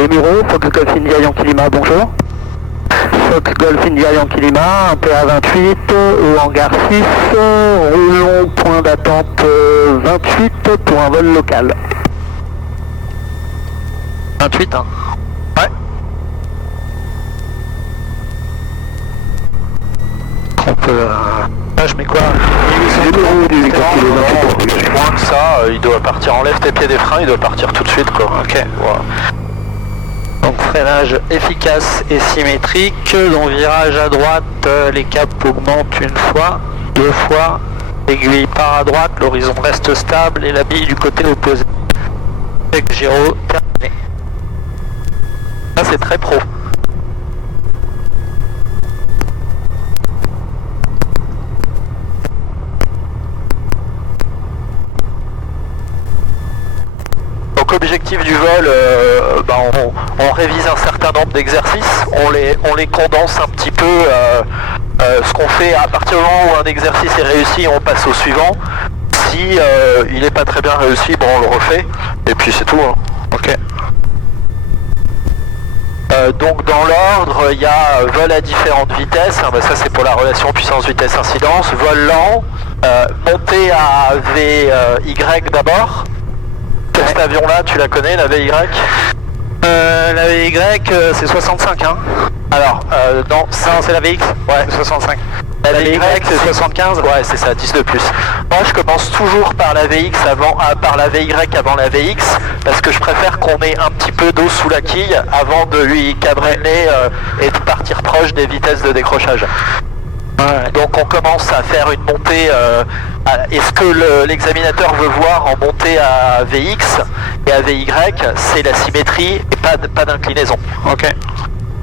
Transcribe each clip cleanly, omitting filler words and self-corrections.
Les Mureaux, Fox Golf India Yankee Lima, bonjour. Fox Golf India Yankee Lima, un PA28, au hangar 6, roulons point d'attente 28 pour un vol local. 28 hein. Ouais. On peut... Là je mets quoi? Moins que ça, il doit partir, enlève tes pieds des freins, il doit partir tout de suite quoi. Ok, voilà. Donc freinage efficace et symétrique, dans virage à droite, les caps augmentent une fois, deux fois, l'aiguille part à droite, l'horizon reste stable et la bille du côté opposé. Avec gyro terminé. Ça c'est très pro. Donc l'objectif du vol, on révise un certain nombre d'exercices, on les condense un petit peu, ce qu'on fait à partir du moment où un exercice est réussi, on passe au suivant. Si il n'est pas très bien réussi, bon on le refait, et puis c'est tout. Hein. Ok. Donc dans l'ordre, il y a vol à différentes vitesses, hein, ça c'est pour la relation puissance-vitesse-incidence, vol lent, montée à VY d'abord. Cet avion-là, tu la connais, la VY? La VY, c'est 65, hein. Alors, non, c'est la VX. Ouais, 65. La VY, c'est 75. Ouais, c'est ça, 10 de plus. Moi, je commence toujours par la VX par la VY avant la VX, parce que je préfère qu'on ait un petit peu d'eau sous la quille avant de lui cabrer le nez et de partir proche des vitesses de décrochage. Ouais. Donc on commence à faire une montée, est-ce que l'examinateur veut voir en montée à VX et à VY, c'est la symétrie et pas d'inclinaison. Ok.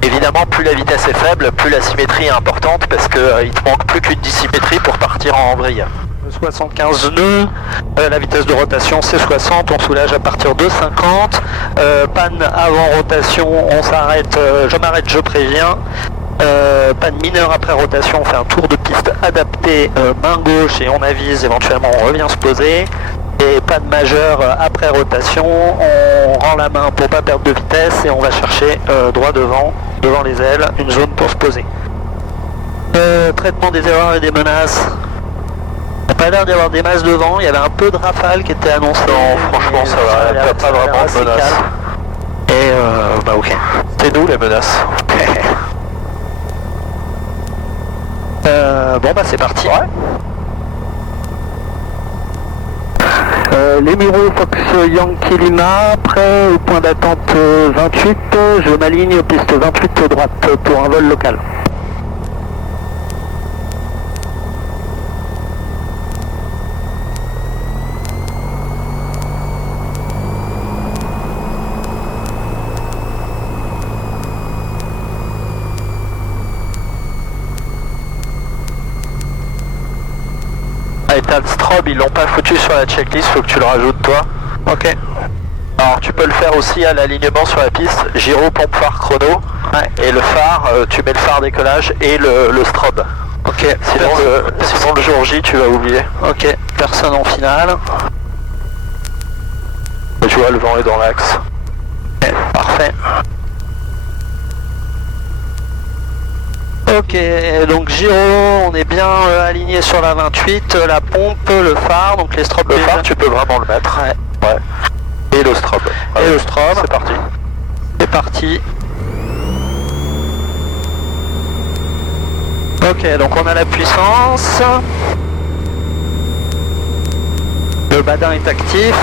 Évidemment, plus la vitesse est faible, plus la symétrie est importante parce qu'il te manque plus qu'une dissymétrie pour partir en vrille. 75 nœuds, la vitesse de rotation c'est 60, on soulage à partir de 50, panne avant rotation, on s'arrête, je m'arrête, je préviens. Panne mineure après rotation, on fait un tour de piste adapté main gauche et on avise, éventuellement on revient se poser. Et panne majeure après rotation, on rend la main pour pas perdre de vitesse et on va chercher droit devant les ailes, une zone pour se poser. Traitement des erreurs et des menaces. Il n'y a pas l'air d'y avoir des masses devant, il y avait un peu de rafale qui était annoncé. Non, franchement ça va, il n'y a pas vraiment de menaces. Et bah ok. C'est nous les menaces. Bon bah c'est parti. Ouais. Les Mureaux, Fox Yankee Lima, prêt au point d'attente 28, je m'aligne piste 28 droite pour un vol local. Et t'as le strobe, ils l'ont pas foutu sur la checklist, faut que tu le rajoutes toi. Ok. Alors tu peux le faire aussi à l'alignement sur la piste, gyro, pompe, phare, chrono. Ouais. Et le phare, tu mets le phare décollage et le strobe. Ok. Sinon le jour J tu vas oublier. Ok. Personne en finale. Tu vois le vent est dans l'axe. Okay. Parfait. Ok, donc gyro, on est bien aligné sur la 28, la pompe, le phare, donc les strobes. Le phare, tu peux vraiment le mettre. Ouais. Et le strobe. Et le strobe. C'est parti. C'est parti. Ok, donc on a la puissance. Le badin est actif.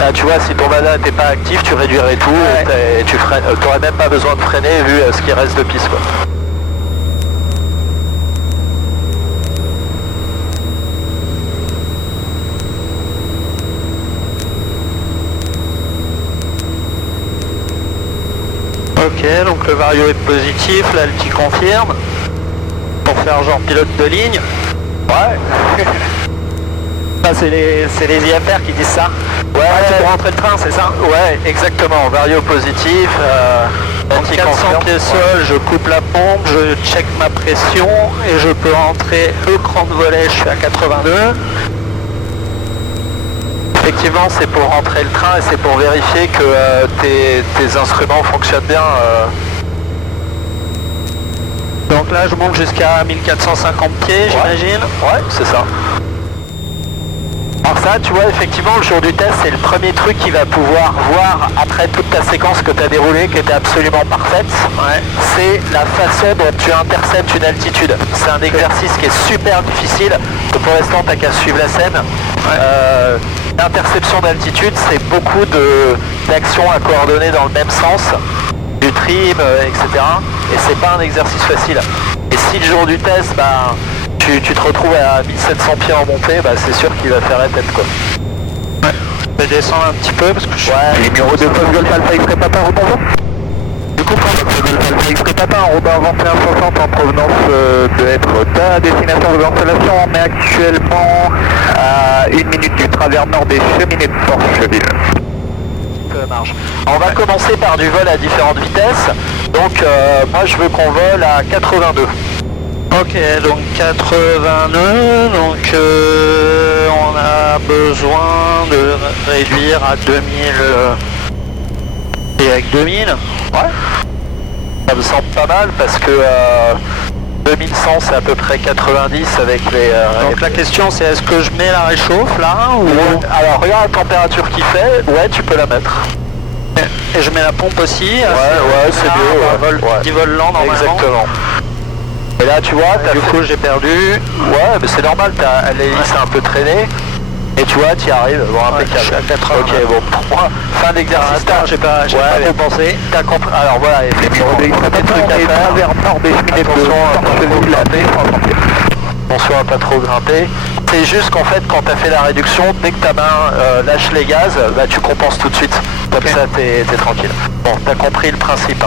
Là, tu vois, si ton badin n'était pas actif, tu réduirais tout et tu n'aurais même pas besoin de freiner vu ce qui reste de piste, quoi. Ok, donc le vario est positif, l'alti confirme. Pour faire genre pilote de ligne. Ouais. Ça c'est les IFR qui disent ça. Ouais, c'est pour rentrer le train, c'est ça? Ouais, exactement. Vario positif. 400 pieds sol, je coupe la pompe, je check ma pression et je peux rentrer le cran de volet, je suis à 82. Effectivement, c'est pour rentrer le train et c'est pour vérifier que tes instruments fonctionnent bien. Donc là, je monte jusqu'à 1450 pieds, j'imagine. Ouais, c'est ça. Alors ça, tu vois, effectivement, le jour du test, c'est le premier truc qu'il va pouvoir voir après toute ta séquence que tu as déroulée, qui était absolument parfaite. Ouais. C'est la façon dont tu interceptes une altitude. C'est un exercice qui est super difficile. Pour l'instant, tu n'as qu'à suivre la scène. Ouais. L'interception d'altitude, c'est beaucoup d'actions à coordonner dans le même sens, du trim, etc. Et c'est pas un exercice facile. Et si le jour du test, tu te retrouves à 1700 pieds en montée, c'est sûr qu'il va faire la tête, quoi. Ouais. Je vais descendre un petit peu parce que je suis... Ouais, numéro 2, Fox Golf Alpha X-Ray Papa, rebonjour. Du coup, Fox Golf Alpha X-Ray Papa, en Robin 2160 en provenance de être ta destination de l'installation. On est actuellement à 1 minute du travers nord des cheminées de Porcheville. Marge. On va commencer par du vol à différentes vitesses. Donc, moi, je veux qu'on vole à 82. Ok, donc 82, donc on a besoin de réduire à 2000 et avec 2000. Ouais. Ça me semble pas mal parce que 2100 c'est à peu près 90 avec les... donc la question c'est est-ce que je mets la réchauffe là ou... Alors regarde la température qu'il fait, ouais tu peux la mettre. Et je mets la pompe aussi. Ouais, c'est mieux. Petit vol lent normalement. Exactement. Et là tu vois, du coup j'ai perdu. Ouais, mais c'est normal, l'hélice a un peu traîné. Et tu vois, tu y arrives, bon, impeccable. Je suis à 80. Ok, bon, pour moi, fin d'exercice. J'ai pas compensé. T'as compris. Alors voilà, effectivement, attention à pas trop grimper. C'est juste qu'en fait, quand tu as fait la réduction, dès que ta main lâche les gaz, tu compenses tout de suite. Comme ça, t'es tranquille. Bon, t'as compris le principe.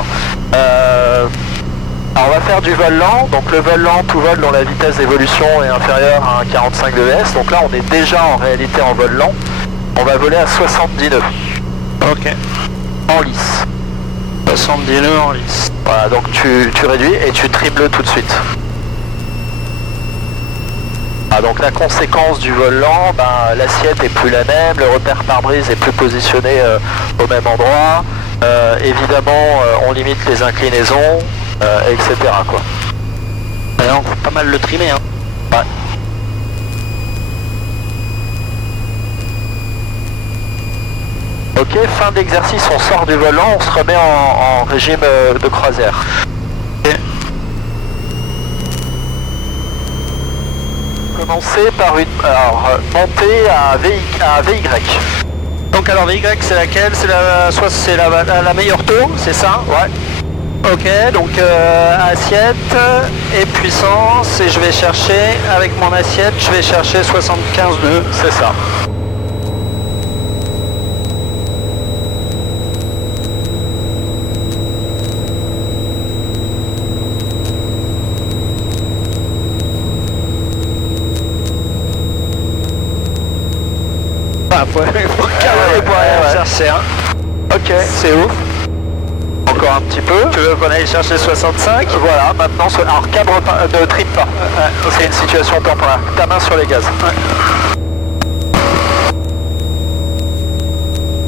Alors on va faire du vol lent. Donc le vol lent, tout vol dont la vitesse d'évolution est inférieure à 1,45 de S. Donc là, on est déjà en réalité en vol lent. On va voler à 70 nœuds. Ok. En lice. 70 nœuds en lice. Voilà, donc tu réduis et tu trimes le tout de suite. Donc la conséquence du vol lent, l'assiette est plus la même, le repère pare-brise est plus positionné au même endroit. Évidemment, on limite les inclinaisons, etc. quoi. Alors, on peut pas mal le trimer. Hein. Ouais. Ok, fin d'exercice, on sort du vol lent, on se remet en régime de croisière. Okay. Commencer par une montée à VY. Donc alors VY c'est laquelle? C'est la meilleure taux, c'est ça? Ouais. Ok, donc assiette et puissance, et je vais chercher, avec mon assiette, je vais chercher 75 nœuds. C'est ça. Faut chercher, hein. Ok, c'est ouf. Encore un petit peu. Tu veux qu'on aille chercher 65? Voilà, maintenant, alors cabre ne tripe pas. C'est une situation temporaire. Ta main sur les gaz.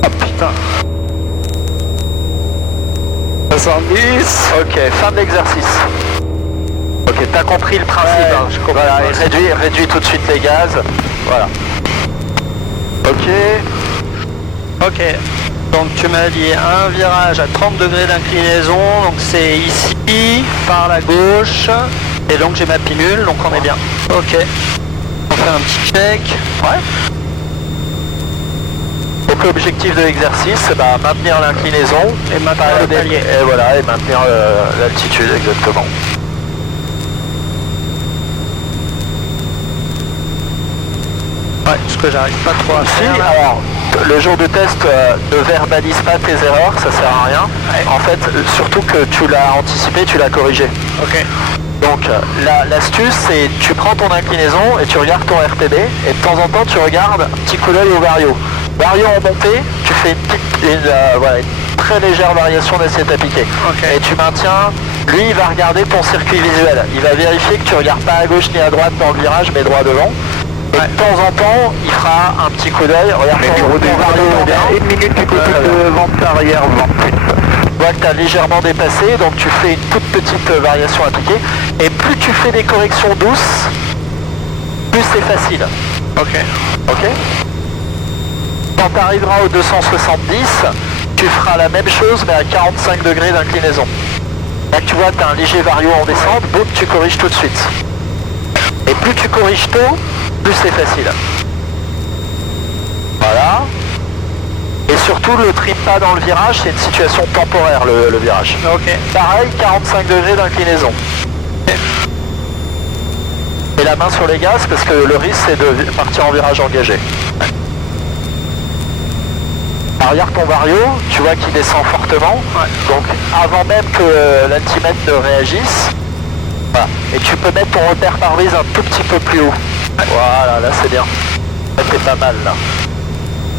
Oh putain. 70. Ok, fin de l'exercice. Ok, t'as compris le principe. Ouais, hein. je comprends. Voilà, réduis tout de suite les gaz. Voilà. Ok. Donc tu m'as dit un virage à 30 degrés d'inclinaison, donc c'est ici, par la gauche, et donc j'ai ma pilule, donc on est bien. Ok. On fait un petit check. Ouais. Donc l'objectif de l'exercice, c'est maintenir l'inclinaison et maintenir le palier. Et voilà, et maintenir l'altitude exactement. Ouais, ce que j'arrive pas trop à faire. Alors, le jour de test, ne verbalise pas tes erreurs, ça sert à rien. Ouais. En fait, surtout que tu l'as anticipé, tu l'as corrigé. Ok. Donc, l'astuce, c'est tu prends ton inclinaison et tu regardes ton RTB, et de temps en temps, tu regardes un petit coup d'œil au vario. Vario en montée, tu fais une très légère variation d'assiette à piquer. Okay. Et tu maintiens, lui, il va regarder ton circuit visuel. Il va vérifier que tu regardes pas à gauche ni à droite dans le virage, mais droit devant. Et de temps en temps, il fera un petit coup d'œil. Regarde, ton vario est bien. 1 minute du côté de vente arrière, vente plus. Tu vois que tu as légèrement dépassé, donc tu fais une toute petite variation appliquée. Et plus tu fais des corrections douces, plus c'est facile. Ok. Ok. Quand tu arriveras au 270, tu feras la même chose mais à 45 degrés d'inclinaison. Là tu vois, tu as un léger vario en descente, boum, tu corriges tout de suite. Et plus tu corriges tôt, plus c'est facile. Voilà. Et surtout, le trim pas dans le virage, c'est une situation temporaire, le virage. Ok. Pareil, 45 degrés d'inclinaison. Et la main sur les gaz, parce que le risque, c'est de partir en virage engagé. Alors, regarde ton vario, tu vois qu'il descend fortement. Ouais. Donc, avant même que l'altimètre ne réagisse, voilà. Et tu peux mettre ton repère pare-brise un tout petit peu plus haut. Voilà, là c'est bien. Là t'es pas mal là.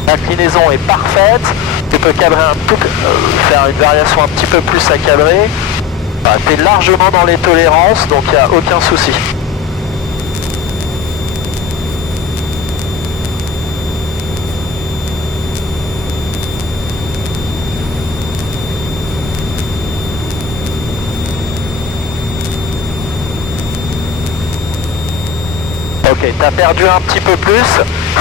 L'inclinaison est parfaite. Tu peux cabrer un tout, faire une variation un petit peu plus à cabrer. Voilà, t'es largement dans les tolérances, donc il n'y a aucun souci. Ok, t'as perdu un petit peu plus,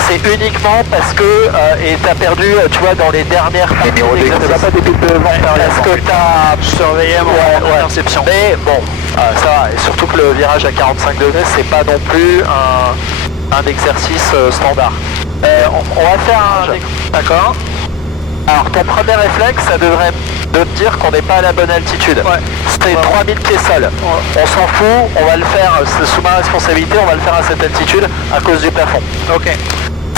c'est uniquement parce que, et t'as perdu, tu vois, dans les dernières parties pas des bits de vente arrière. parce que t'as Surveillé mon interception. Mais bon, ça va, et surtout que le virage à 45 degrés, c'est pas non plus un exercice standard. On va faire un... D'accord. Alors ton premier réflexe, ça devrait de te dire qu'on n'est pas à la bonne altitude. Ouais. C'était 3000 pieds sol. On s'en fout, on va le faire, c'est sous ma responsabilité, on va le faire à cette altitude à cause du plafond. Ok.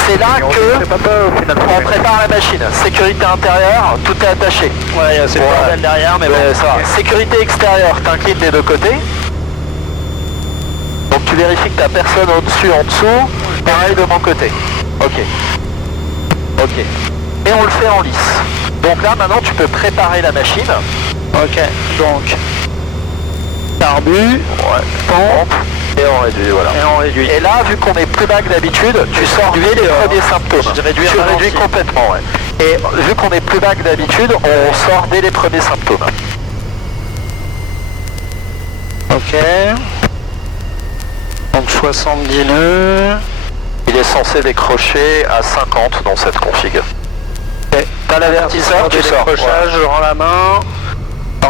C'est là on prépare la machine. Sécurité intérieure, tout est attaché. Ouais, c'est le bordel derrière, mais bon. Ça va. Sécurité extérieure, t'inclines des deux côtés. Donc tu vérifies que t'as personne au-dessus, en dessous. Pareil de mon côté. Ok. Ok. Et on le fait en lisse. Donc là maintenant tu peux préparer la machine. Ok, donc Carbu, pompe, et on réduit, voilà. et on réduit. Et là, vu qu'on est plus bas que d'habitude, tu sors dès les premiers symptômes. Je réduis tu un réduis ralenti. complètement, ouais. Et vu qu'on est plus bas que d'habitude, on sort dès les premiers symptômes. Ok. Donc 70 nœuds. Il est censé décrocher à 50 dans cette config. T'as l'avertisseur, tu sors. Décrochage, je rends la main.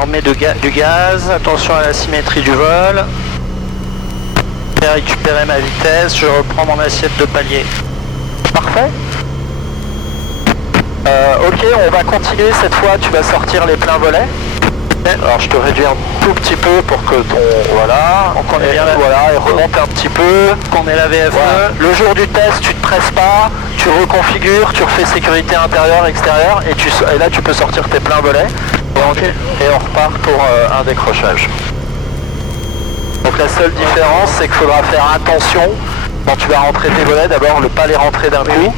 On met du gaz. Attention à la symétrie du vol. J'ai récupéré ma vitesse. Je reprends mon assiette de palier. Parfait. Ok, on va continuer cette fois. Tu vas sortir les pleins volets. Alors je te réduis un tout petit peu pour que ton... Voilà. Donc on est bien là. Voilà, et remonte un petit peu. Qu'on ait la VFE. Voilà. Le jour du test, tu te presses pas, tu reconfigures, tu refais sécurité intérieure, extérieure, et là tu peux sortir tes pleins volets. Et on repart pour un décrochage. Donc la seule différence, c'est qu'il faudra faire attention quand tu vas rentrer tes volets, d'abord ne pas les rentrer d'un coup.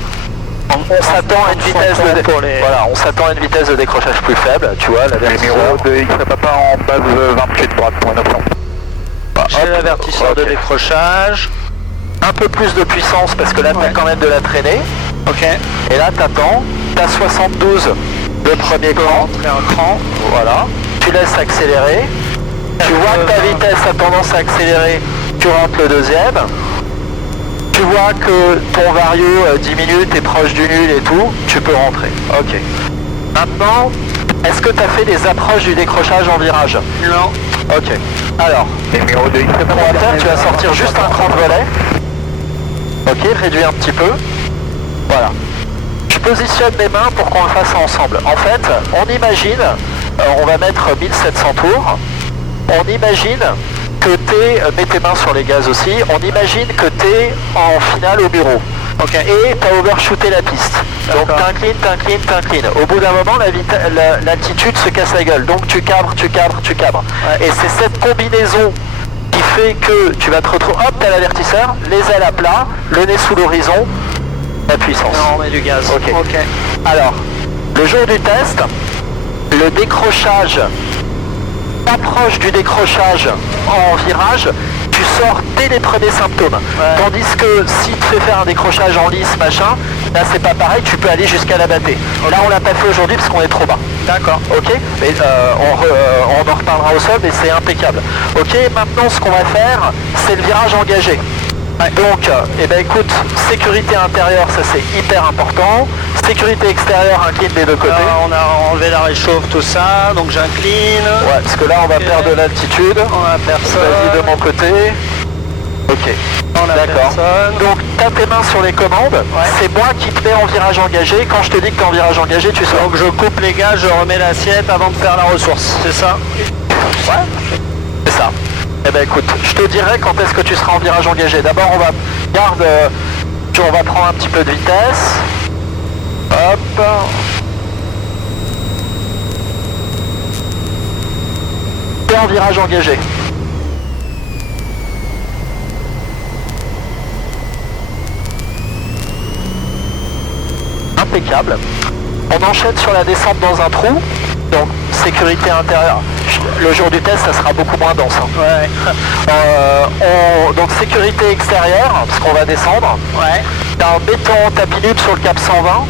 On s'attend à une vitesse de voilà, on s'attend à une vitesse de décrochage plus faible, tu vois, l'avertisseur de X Papa en base 28 droite pour 900. J'ai l'avertisseur de décrochage. un peu plus de puissance parce que là tu as quand même de la traînée. Ok. Et là t'attends, t'as 72 le premier cran, Un cran. voilà, tu laisses accélérer, tu vois que ta vitesse a tendance à accélérer, tu rentres le deuxième, tu vois que ton vario diminue, t'es proche du nul et tout, tu peux rentrer. Ok. Maintenant, est-ce que tu as fait des approches du décrochage en virage? Non. Ok. Alors, Numéro 2 X on va faire, tu vas sortir juste un cran de volet. Ok, réduis un petit peu. Voilà. Je positionne mes mains pour qu'on le fasse ensemble. En fait, on imagine, on va mettre 1700 tours, on imagine que mets tes mains sur les gaz aussi, on imagine que tu es en finale au bureau. Ok. Et tu as overshooté la piste. Donc t'inclines. Au bout d'un moment, l'altitude se casse la gueule. Donc tu cabres. Ouais. Et c'est cette combinaison qui fait que tu vas te retrouver, hop, t'as l'avertisseur, les ailes à plat, le nez sous l'horizon, la puissance. Non, on met du gaz. Ok. Alors, le jour du test, le décrochage, approche du décrochage en virage, tu sors dès les premiers symptômes. Tandis que si tu fais faire un décrochage en lice, machin, là c'est pas pareil, tu peux aller jusqu'à la bâtée. Là on l'a pas fait aujourd'hui parce qu'on est trop bas. D'accord. Ok, mais on en reparlera au sol, mais c'est impeccable. Ok, maintenant ce qu'on va faire, c'est le virage engagé. Donc, eh ben écoute, sécurité intérieure, ça c'est hyper important. Sécurité extérieure, incline des deux côtés. Là, on a enlevé la réchauffe, tout ça, donc j'incline. Ouais, parce que là on va perdre de l'altitude. On a personne. Vas-y de mon côté. Ok. On a D'accord. personne. Donc t'as tes mains sur les commandes. C'est moi qui te mets en virage engagé. Quand je te dis que t'es en virage engagé, tu sors. Donc je coupe les gaz, je remets l'assiette avant de faire la ressource, c'est ça? Ouais. C'est ça. Eh ben écoute, je te dirai quand est-ce que tu seras en virage engagé. D'abord on va on va prendre un petit peu de vitesse. Hop. T'es en virage engagé. Impeccable. On enchaîne sur la descente dans un trou. Donc sécurité intérieure. Le jour du test, ça sera beaucoup moins dense. Hein. Ouais. Donc sécurité extérieure, parce qu'on va descendre. Ouais. T'as un béton tapis sur le cap 120.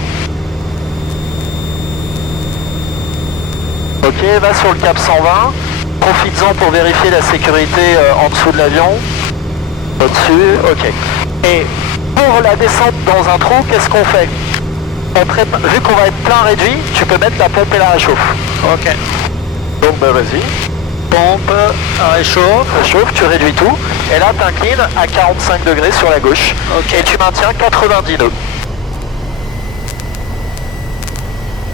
Ok, va sur le cap 120. Profites-en pour vérifier la sécurité en dessous de l'avion. Au-dessus, ok. Et pour la descente dans un trou, qu'est-ce qu'on fait? Vu qu'on va être plein réduit, tu peux mettre la pompe et la réchauffe. Ok. Donc bah vas-y. Pompe, réchauffe. Réchauffe, tu réduis tout. Et là tu inclines à 45 degrés sur la gauche. Ok. Et tu maintiens 90 nœuds.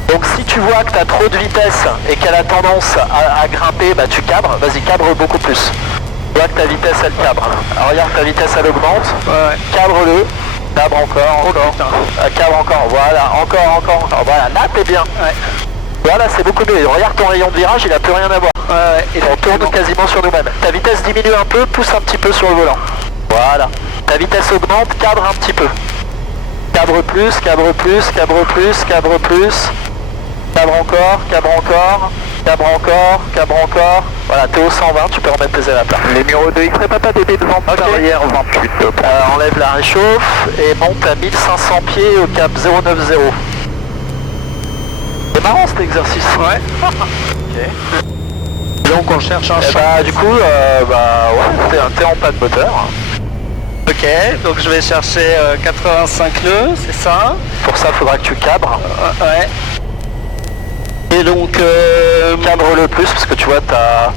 Donc si tu vois que tu as trop de vitesse et qu'elle a tendance à grimper, bah tu cabres. Vas-y, cabre beaucoup plus. Tu vois que ta vitesse elle cabre. Alors regarde, ta vitesse elle augmente. Ouais. Cabre-le. Cabre encore. Cabre encore. Voilà, encore. Voilà, là t'es bien. Ouais. Voilà, c'est beaucoup mieux. Regarde ton rayon de virage, il a plus rien à voir. Ouais. Et on tourne quasiment sur nous-mêmes. Ta vitesse diminue un peu, pousse un petit peu sur le volant. Voilà. Ta vitesse augmente, cadre un petit peu. Cabre plus, cabre plus, cabre plus, cabre plus. Cabre encore, cabre encore, cabre encore, cabre encore. Voilà, t'es au 120, tu peux remettre tes ailes à plat. Les numéros 2 X, pas DB devant arrière 28. Enlève la réchauffe et monte à 1500 pieds au cap 090. C'est marrant cet exercice. Ouais. Ok. Donc on cherche un champ. Bah du coup, ouais, t'es en panne moteur. Ok, donc je vais chercher 85 nœuds, c'est ça? Pour ça, il faudra que tu cabres. Ouais. Et donc, Cabre le plus parce que tu vois, t'as...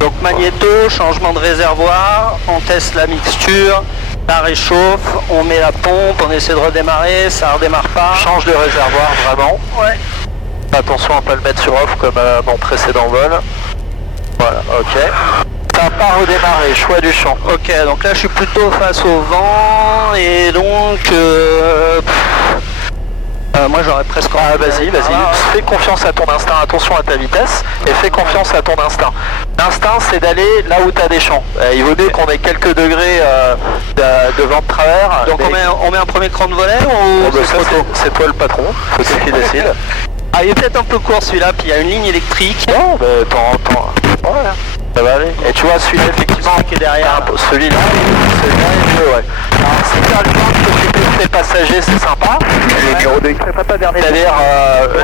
Donc magnéto, changement de réservoir, on teste la mixture, la réchauffe, on met la pompe, on essaie de redémarrer, ça redémarre pas. Change de réservoir vraiment. Ouais. Attention à pas le mettre sur off comme mon précédent vol. Voilà, ok. Ça n'a pas redémarré, choix du champ. Ok, donc là je suis plutôt face au vent et donc moi j'aurais presque... Ah, vas-y. Fais confiance à ton instinct, attention à ta vitesse et fais confiance à ton instinct. L'instinct c'est d'aller là où tu as des champs. Il vaut mieux qu'on ait quelques degrés de vent de travers. Donc on met un premier cran de volet ou c'est toi le patron, c'est toi qui décide. Ah, il est peut-être un peu court celui-là, puis il y a une ligne électrique. Non, bah ouais, ça va aller. Et tu vois celui-là effectivement qui est derrière. Celui-là est mieux, ouais. Alors si t'as le temps de t'occuper de tes passagers, c'est sympa. Les numéros 2 X, pas dernier. C'est-à-dire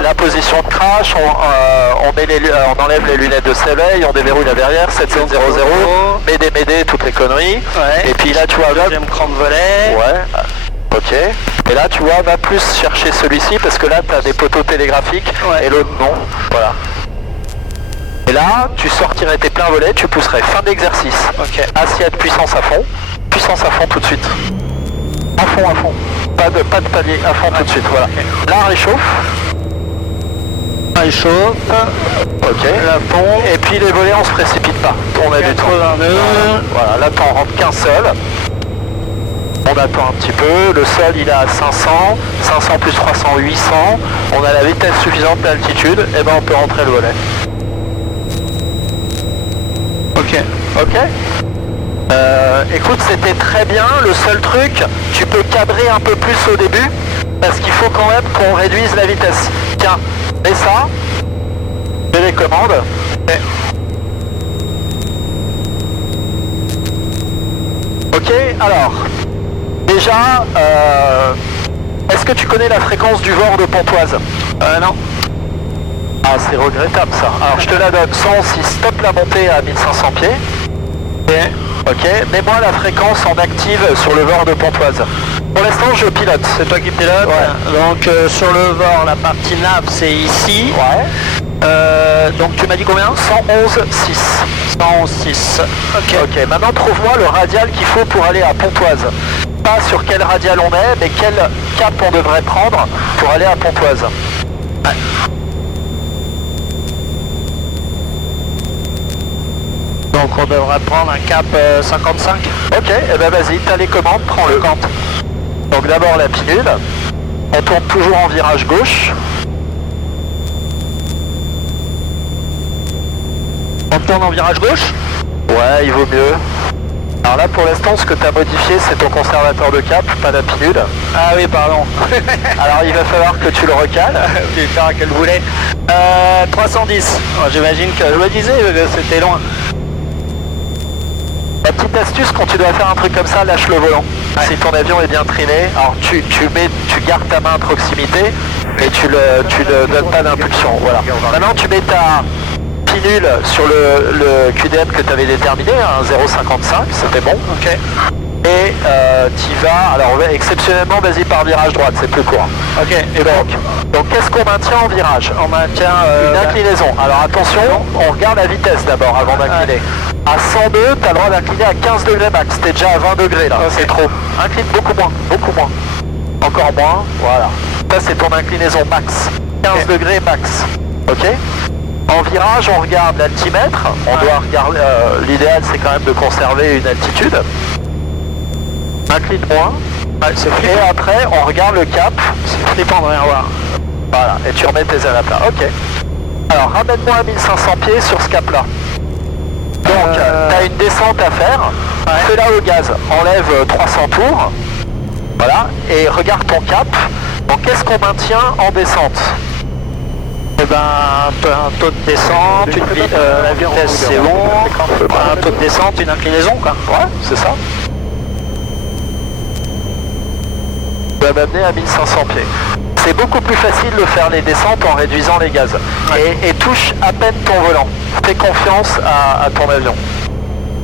la position de crash, on enlève les lunettes de soleil, on déverrouille la verrière, 7700, Médé, toutes les conneries. Ouais. Et puis là tu vois, deuxième cran de volet. Ouais. Ok. Et là tu vois, va plus chercher celui-ci parce que là tu as des poteaux télégraphiques et l'autre non. Voilà. Et là, tu sortirais tes pleins volets, tu pousserais fin d'exercice. Ok. Assiette, puissance à fond tout de suite. À fond. Pas de palier, à fond tout de suite, voilà. Okay. Là, réchauffe. Ok. La pompe. Et puis les volets, on se précipite pas. On a du temps. Voilà, là t'en rentres qu'un seul. On attend un petit peu, le sol il est à 500, 500 plus 300, 800. On a la vitesse suffisante d'altitude, et ben on peut rentrer le volet. Ok. Écoute, c'était très bien. Le seul truc, tu peux cabrer un peu plus au début parce qu'il faut quand même qu'on réduise la vitesse. Tiens, mets ça. J'ai les commandes. Ok, alors, déjà, est-ce que tu connais la fréquence du VOR de Pontoise? Non. Ah, c'est regrettable ça. Alors, je te la donne. 106, stop la montée à 1500 pieds. Ok, mets-moi la fréquence en active sur le VOR de Pontoise. Pour l'instant, je pilote. C'est toi qui pilotes. Ouais. Donc sur le VOR, la partie nav, c'est ici. Ouais. Donc tu m'as dit combien? 111,6. 111,6. Ok. Ok, maintenant trouve-moi le radial qu'il faut pour aller à Pontoise. Pas sur quel radial on est, mais quel cap on devrait prendre pour aller à Pontoise. Ouais. Donc on devrait prendre un cap 55. Ok, et ben vas-y, t'as les commandes, prends-le. Donc d'abord la pilule. On tourne toujours en virage gauche. On tourne en virage gauche? Ouais, il vaut mieux. Alors là, pour l'instant, ce que tu as modifié, c'est ton conservateur de cap, pas la pilule. Ah oui, pardon. Alors il va falloir que tu le recales. Putain, quel boulet. 310. Oh, j'imagine que je me disais, c'était loin. La petite astuce, quand tu dois faire un truc comme ça, lâche le volant. Ouais. Si ton avion est bien triné, alors tu gardes ta main à proximité, mais tu ne donnes pas d'impulsion. Voilà. Maintenant, tu mets ta pilule sur le QDM que tu avais déterminé, un 0,55, c'était bon. Ok. Et tu vas, alors exceptionnellement, vas-y par virage droite, c'est plus court. Ok. Et donc qu'est-ce qu'on maintient en virage? On maintient une inclinaison. Alors attention, on regarde la vitesse d'abord avant d'incliner. Ouais. À 102, tu as le droit d'incliner à 15 degrés max. T'es déjà à 20 degrés là, okay. C'est trop. Incline beaucoup moins, beaucoup moins. Encore moins, voilà. Ça c'est ton inclinaison max. 15 okay. degrés max. Ok. En virage, on regarde l'altimètre. On doit regarder. L'idéal c'est quand même de conserver une altitude. Incline moins. Ouais, et après, on regarde le cap. C'est flippant de rien voir. Voilà, et tu remets tes ailes à plat. Ok. Alors, ramène-moi à 1500 pieds sur ce cap-là. Donc, tu as une descente à faire. Ouais. Fais-la au gaz. Enlève 300 tours. Voilà. Et regarde ton cap. Donc, qu'est-ce qu'on maintient en descente? Eh ben, un taux de descente, la vitesse c'est bon. Un taux de descente, une inclinaison, quoi. Ouais, c'est ça. Tu vas m'amener à 1500 pieds. C'est beaucoup plus facile de faire les descentes en réduisant les gaz. Ouais. Et touche à peine ton volant. Fais confiance à ton avion.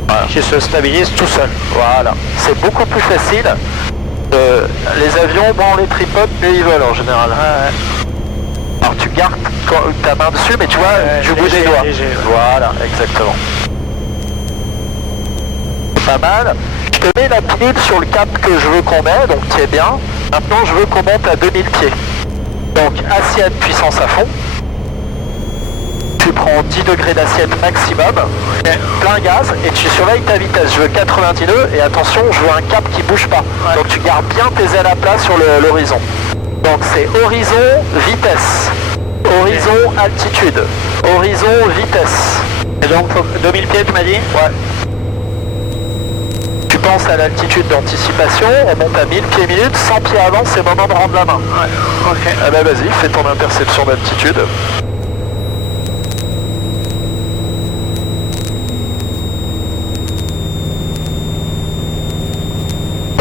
Voilà. Qui se stabilise tout seul. Voilà. C'est beaucoup plus facile. Les avions, bon, on les tripote, mais ils volent en général. Alors tu gardes ta main dessus, mais tu vois, tu bouges les doigts. Léger, ouais. Voilà, exactement. Pas mal. Je te mets la pilule sur le cap que je veux qu'on mette, donc tu es bien. Maintenant, je veux qu'on monte à 2000 pieds. Donc, assiette puissance à fond. Tu prends 10 degrés d'assiette maximum, plein gaz, et tu surveilles ta vitesse. Je veux 90 nœuds, et attention, je veux un cap qui bouge pas. Ouais. Donc, tu gardes bien tes ailes à plat sur l'horizon. Donc, c'est horizon, vitesse. Horizon, altitude. Horizon, vitesse. Et donc, 2000 pieds, tu m'as dit? Ouais. Tu penses à l'altitude d'anticipation, on monte à 1000 pieds minutes, 100 pieds avant, c'est le moment de rendre la main. Ouais. Ok. Eh ben vas-y, fais ton interception d'altitude.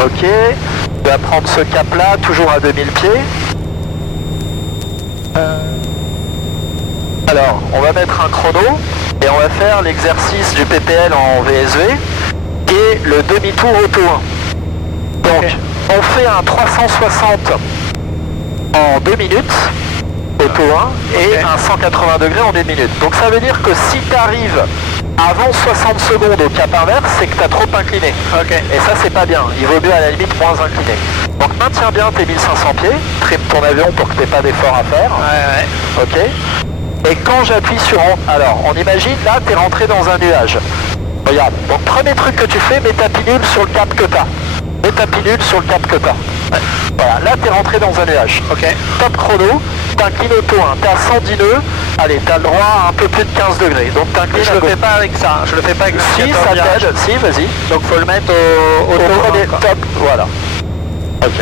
Ok, tu vas prendre ce cap-là, toujours à 2000 pieds. Alors, on va mettre un chrono et on va faire l'exercice du PPL en VSV. Et le demi-tour auto 1. Donc, on fait un 360 en 2 minutes, auto 1, et un 180 degrés en 1 minute. Donc ça veut dire que si tu arrives avant 60 secondes au cap inverse, c'est que tu as trop incliné. Et ça, c'est pas bien. Il vaut mieux à la limite moins incliné. Donc maintiens bien tes 1500 pieds, trime ton avion pour que tu n'aies pas d'effort à faire. Ok. Et quand j'appuie sur... Alors, on imagine, là, tu es rentré dans un nuage. Regarde, donc premier truc que tu fais, mets ta pilule sur le cap que t'as. Mets ta pilule sur le cap que t'as. Ouais. Voilà, là t'es rentré dans un nuage. Ok. Top chrono, t'inclines auto 1, t'es à 110 nœuds, allez, t'as le droit à un peu plus de 15 degrés. Donc t'inclines. Je le fais pas avec ça, je le fais pas avec si, ça t'aide, si, vas-y. Donc faut le mettre au premier, top, voilà. Ok.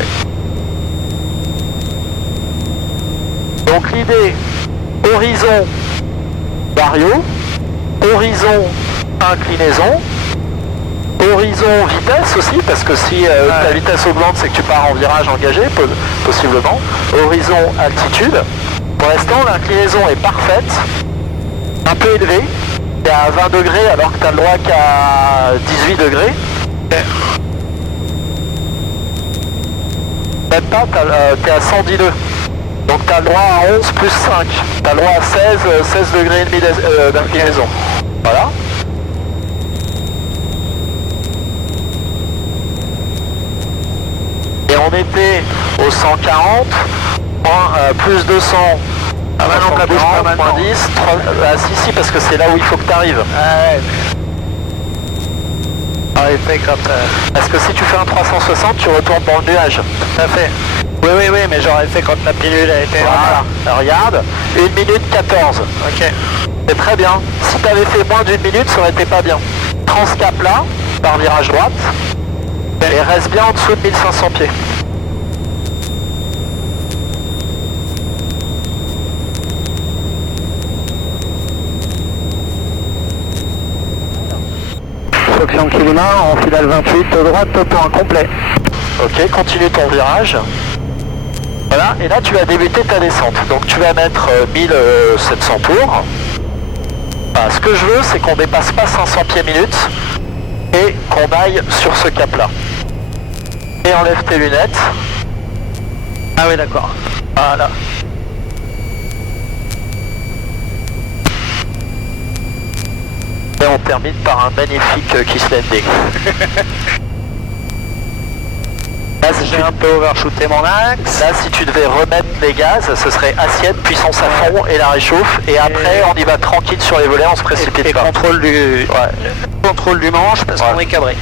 Donc l'idée, horizon, vario, horizon, inclinaison, Horizon vitesse aussi, parce que si ta vitesse augmente, c'est que tu pars en virage engagé, possiblement. Horizon altitude. Pour l'instant, l'inclinaison est parfaite, un peu élevée. T'es à 20 degrés alors que t'as le droit qu'à 18 degrés. Même pas, t'es à 110 degrés. Donc t'as le droit à 11 plus 5. T'as le droit à 16 degrés et demi d'inclinaison. Voilà. Et on était au 140, plus 200, ah bah non, 140, moins 10, 3, ah si, parce que c'est là où il faut que tu arrives. Ouais. En effet, quand... Parce que si tu fais un 360, tu retournes dans le nuage. Tout à fait. Oui, mais j'aurais fait quand la pilule a été... Voilà, alors, regarde, 1 minute 14. Ok. C'est très bien. Si tu avais fait moins d'une minute, ça aurait été pas bien. Transcap là, par virage droite, et reste bien en dessous de 1500 pieds. Option climat, en finale 28, droite pour un complet. Ok, continue ton virage. Voilà, et là tu vas débuter ta descente. Donc tu vas mettre 1700 tours. Voilà, ce que je veux, c'est qu'on dépasse pas 500 pieds minutes et qu'on aille sur ce cap-là. Et enlève tes lunettes. Ah oui, d'accord. Voilà. Et on termine par un magnifique kiss landing. Là, si J'ai un peu overshooté mon axe. Là, si tu devais remettre les gaz, ce serait assiette, puissance à fond et la réchauffe. Et après, on y va tranquille sur les volets, on se précipite et pas. contrôle du manche parce qu'on est cabré.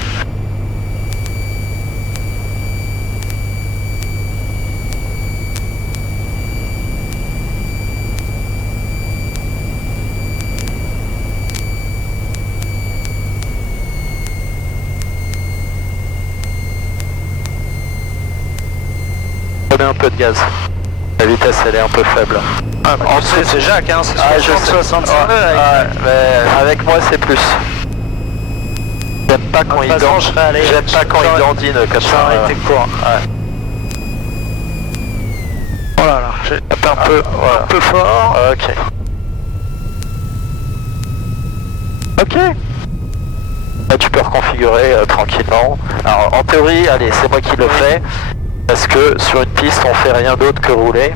Remets un peu de gaz. La vitesse, elle est un peu faible. Ah, bah, en dessous, c'est Jacques, hein, c'est 60-65. Mais avec moi, c'est plus. J'aime pas quand il dandine comme ça. Ça aurait été court. Ouais. Oh là là, j'ai tapé un peu fort. Ok. Ok. Là, tu peux reconfigurer tranquillement. Alors, en théorie, allez, c'est moi qui le fais. Parce que sur une piste, on fait rien d'autre que rouler.